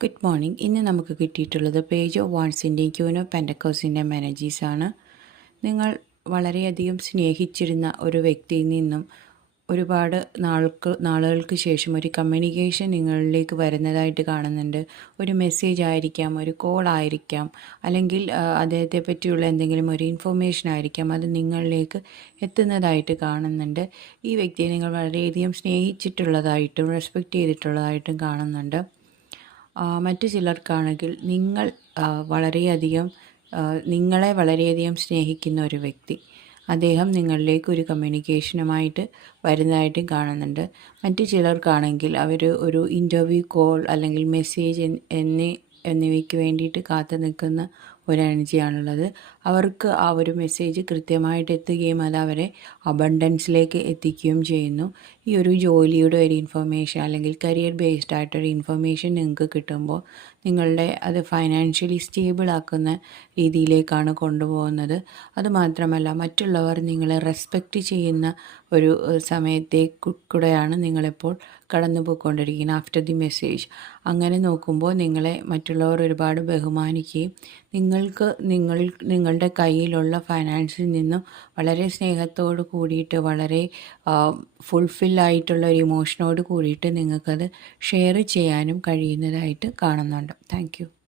Good morning. ഇന്ന് നമുക്ക് കിട്ടിയിട്ടുള്ളത് പേജ് ഓഫ് വാൺസിൻ്റെയും ക്യൂൻ ഓഫ് പെൻറ്റക്കോസിൻ്റെയും എനർജീസാണ്. നിങ്ങൾ വളരെയധികം സ്നേഹിച്ചിരുന്ന ഒരു വ്യക്തിയിൽ നിന്നും ഒരുപാട് നാളുകൾക്ക് ശേഷം ഒരു കമ്മ്യൂണിക്കേഷൻ നിങ്ങളിലേക്ക് വരുന്നതായിട്ട് കാണുന്നുണ്ട്. ഒരു മെസ്സേജ് ആയിരിക്കാം, ഒരു കോൾ ആയിരിക്കാം, അല്ലെങ്കിൽ അദ്ദേഹത്തെ പറ്റിയുള്ള എന്തെങ്കിലും ഒരു ഇൻഫർമേഷൻ ആയിരിക്കാം, അത് നിങ്ങളിലേക്ക് എത്തുന്നതായിട്ട് കാണുന്നുണ്ട്. ഈ വ്യക്തിയെ നിങ്ങൾ വളരെയധികം സ്നേഹിച്ചിട്ടുള്ളതായിട്ടും റെസ്പെക്റ്റ് ചെയ്തിട്ടുള്ളതായിട്ടും കാണുന്നുണ്ട്. മറ്റു ചിലർക്കാണെങ്കിൽ നിങ്ങളെ വളരെയധികം സ്നേഹിക്കുന്ന ഒരു വ്യക്തി, അദ്ദേഹം നിങ്ങളിലേക്ക് ഒരു കമ്മ്യൂണിക്കേഷനുമായിട്ട് വരുന്നതായിട്ടും കാണുന്നുണ്ട്. മറ്റു ചിലർക്കാണെങ്കിൽ അവർ ഒരു ഇൻ്റർവ്യൂ കോൾ അല്ലെങ്കിൽ മെസ്സേജ് എന്നിവയ്ക്ക് വേണ്ടിയിട്ട് കാത്തു നിൽക്കുന്ന ഒരു എനർജിയാണുള്ളത്. അവർക്ക് ആ ഒരു മെസ്സേജ് കൃത്യമായിട്ട് എത്തുകയും അത് അവരെ അബണ്ടൻസിലേക്ക് എത്തിക്കുകയും ചെയ്യുന്നു. ഈ ഒരു ജോലിയുടെ ഒരു ഇൻഫർമേഷൻ അല്ലെങ്കിൽ കരിയർ ബേസ്ഡ് ആയിട്ടൊരു ഇൻഫർമേഷൻ നിങ്ങൾക്ക് കിട്ടുമ്പോൾ നിങ്ങളുടെ അത് ഫൈനാൻഷ്യലി സ്റ്റേബിൾ ആക്കുന്ന രീതിയിലേക്കാണ് കൊണ്ടുപോകുന്നത്. അതുമാത്രമല്ല, മറ്റുള്ളവർ നിങ്ങളെ റെസ്പെക്റ്റ് ചെയ്യുന്ന ഒരു സമയത്തേക്കൂടെയാണ് നിങ്ങളിപ്പോൾ കടന്നു പോയിക്കൊണ്ടിരിക്കുന്നത് ആഫ്റ്റർ ദി മെസ്സേജ്. അങ്ങനെ നോക്കുമ്പോൾ നിങ്ങളെ മറ്റുള്ളവർ ഒരുപാട് ബഹുമാനിക്കുകയും നിങ്ങളുടെ കയ്യിലുള്ള ഫൈനാൻസിൽ നിന്നും വളരെ സ്നേഹത്തോട് കൂടിയിട്ട്, വളരെ ഫുൾഫില്ലായിട്ടുള്ള ഒരു ഇമോഷനോട് കൂടിയിട്ട് നിങ്ങൾക്കത് ഷെയർ ചെയ്യാനും കഴിയുന്നതായിട്ട് കാണുന്നുണ്ട്. Thank you.